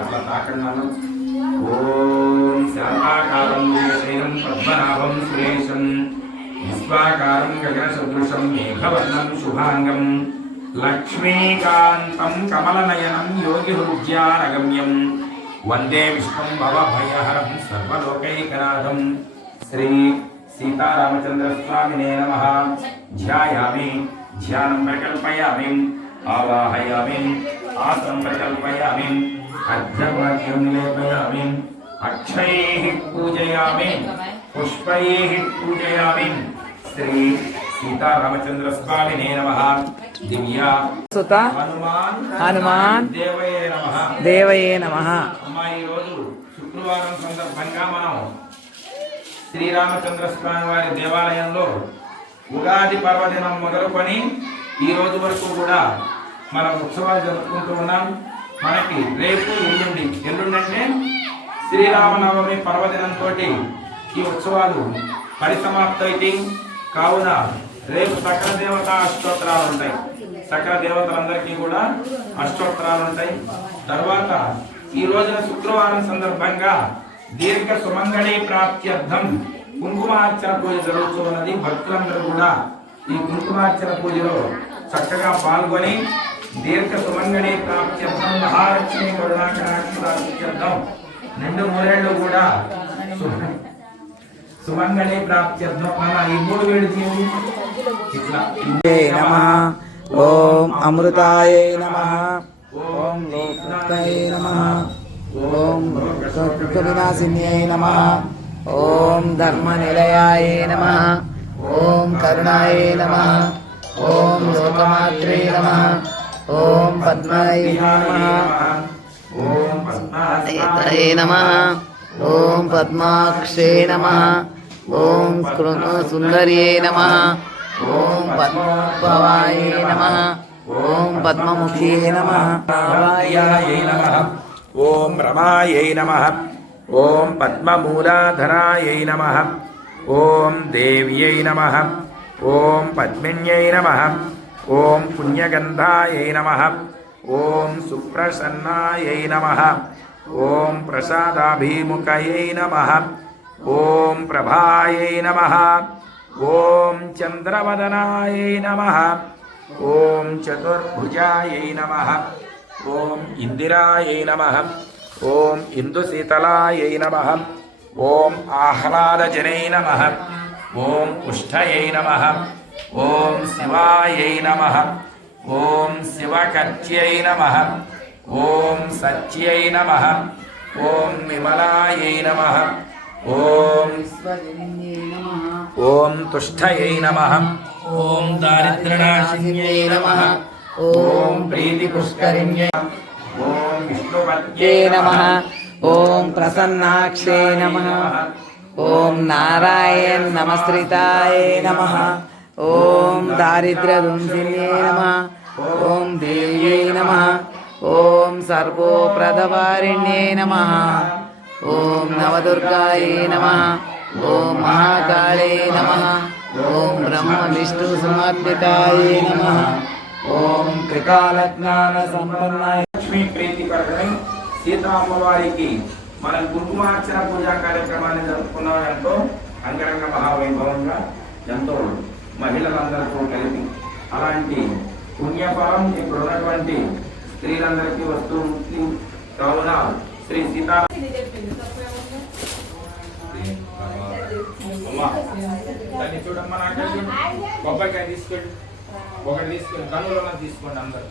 అట్లా తాకన్నాను ఓం శాంతాకారం శేషం పద్మనాభం సురేశం విశ్వాకారం గగనసదృశం మేఘవర్ణం శుభాంగం. లక్ష్మీకాంతం కమలనయనం యోగి హృద్యానగమ్యం వందే విష్ణుం భవభయహరం సర్వలోకైకనాథం. శ్రీ సీతారామచంద్రస్వామినే నమ. ధ్యాయామి ధ్యానం ప్రకల్పయామి ఆవాహయామి ఆసనం ప్రకల్పయామి. అర్ఘ్యవాక్యం లేపయామి అక్షయైః పూజయామి. పుష్పైః పూజయామి శ్రీ సీతారామచంద్ర స్వామినే నమ. దివ్య. సుత. హనుమాన్. హనుమాన్. దేవయే నమ. దేవయే నమ. అమ్మా ఈరోజు శుక్రవారం సందర్భంగా మనం శ్రీరామచంద్ర స్వామి వారి దేవాలయంలో ఉగాది పర్వదినం మొదలుకొని ఈ రోజు వరకు కూడా మనం ఉత్సవాలు జరుపుకుంటూ ఉన్నాం. మనకి రేపు ఎల్లుండి. ఎల్లుండి అంటే శ్రీరామనవమి పర్వదినంతో ఈ ఉత్సవాలు పరిసమాప్తయితే కావున రేపు సకల దేవత అష్టోత్తరాలు ఉంటాయి. సకల దేవతలందరికీ కూడా అష్టోత్తరాలు ఉంటాయి. తర్వాత ఈ రోజున శుక్రవారం సందర్భంగా దీర్ఘ సుమంగళి ప్రాప్త్యర్థం కుంకుమార్చన పూజ జరుగుతూ ఉన్నది భక్తులందరూ కూడా ఈ కుంకుమార్చన పూజలో చక్కగా పాల్గొని దీర్ఘ సుమంగళి ప్రాప్త్యర్థం మహాలక్ష్మి కరుణాకరాక్షి ప్రాప్త్యర్థం రెండు మూడేళ్ళు కూడా సుమంగళి ప్రాప్త్యర్థం. మన ఈ మూడు వేడు ఇట్లా. నమ. ఓం అమృతాయ నమ. ఓం లోకాయ నమ. ఓం వినాశిన్యై నమ. ఓం ధర్మనిలయాయ నమ. ఓం కరుణాయ నమ. ఓం లోకమాత్రే నమ. ఓం పద్మాయ నమ. ఓం పద్మాక్షే నమ. ఓం సుందర్యే నమ. ఓం పద్మోద్భవాయ నమ. ఓం పద్మముఖే నమ. ఓం రమాయై నమ. ఓం పద్మమూలాధరాయై నమ. ఓం దేవ్యై నమ. ఓం పద్మిన్యై నమ. ఓం పుణ్యగంధాయై నమ. ఓం సుప్రసన్నాయై నమ. ఓం ప్రసాదాభిముఖయై నమ. ఓం ప్రభాయై నమ. ఓం చంద్రవదనాయై నమ. ఓం చతుర్భుజాయై నమ. ఓం ఇందిరాయై నమ. ఓం ఇందుశీతలాయై నమ. ఓం ఆహ్లాదజనై నమ. ఓం పుష్టయై నమ. ఓం శివాయై నమ. ఓం శివకర్త్యై నమ. ఓం సత్యై నమ. ఓం విమలాయై నమ. ఓం ఓం తుష్టయై నమ. ఓం దారిద్ర్యనాశిన్యై నమ. ఓం ప్రీతిపుష్కరిణ్యై ఓం విష్ణుపత్యై నమ. ఓం ప్రసన్నాక్షే నమ. ఓం నారాయణ నమస్కృతాయ నమ. ఓం దారిద్ర్యదుంసిన్యే నమ. ఓం దేవ్యై నమ. ఓం సర్వోప్రదవారిణ్యే నమ. ఓం నవదుర్గాయే నమ. ఓం మహాకాళే నమ. ఓం బ్రహ్మ విష్ణు సమర్పితాయ నమ. ఓం త్రికాల జ్ఞాన సంపన్నాయ లక్ష్మీ ప్రీతి కొరకై సీతామ్మవారికి మనం గురుకుమార్చన పూజా కార్యక్రమాన్ని జరుపుకున్నాం ఎంతో అంగరంగ మహావైభవంగా ఎంతో మహిళలందరితో కలిపి అలాంటి పుణ్యఫలం ఇప్పుడు ఉన్నటువంటి స్త్రీలందరికీ వస్తూ ఉంది. కావున శ్రీ సీతా దాన్ని చూడమ్మా నాకు కొబ్బరికాయ తీసుకెళ్ళి. ఒకటి తీసుకెళ్ళి. కన్నులో తీసుకోండి అందరు.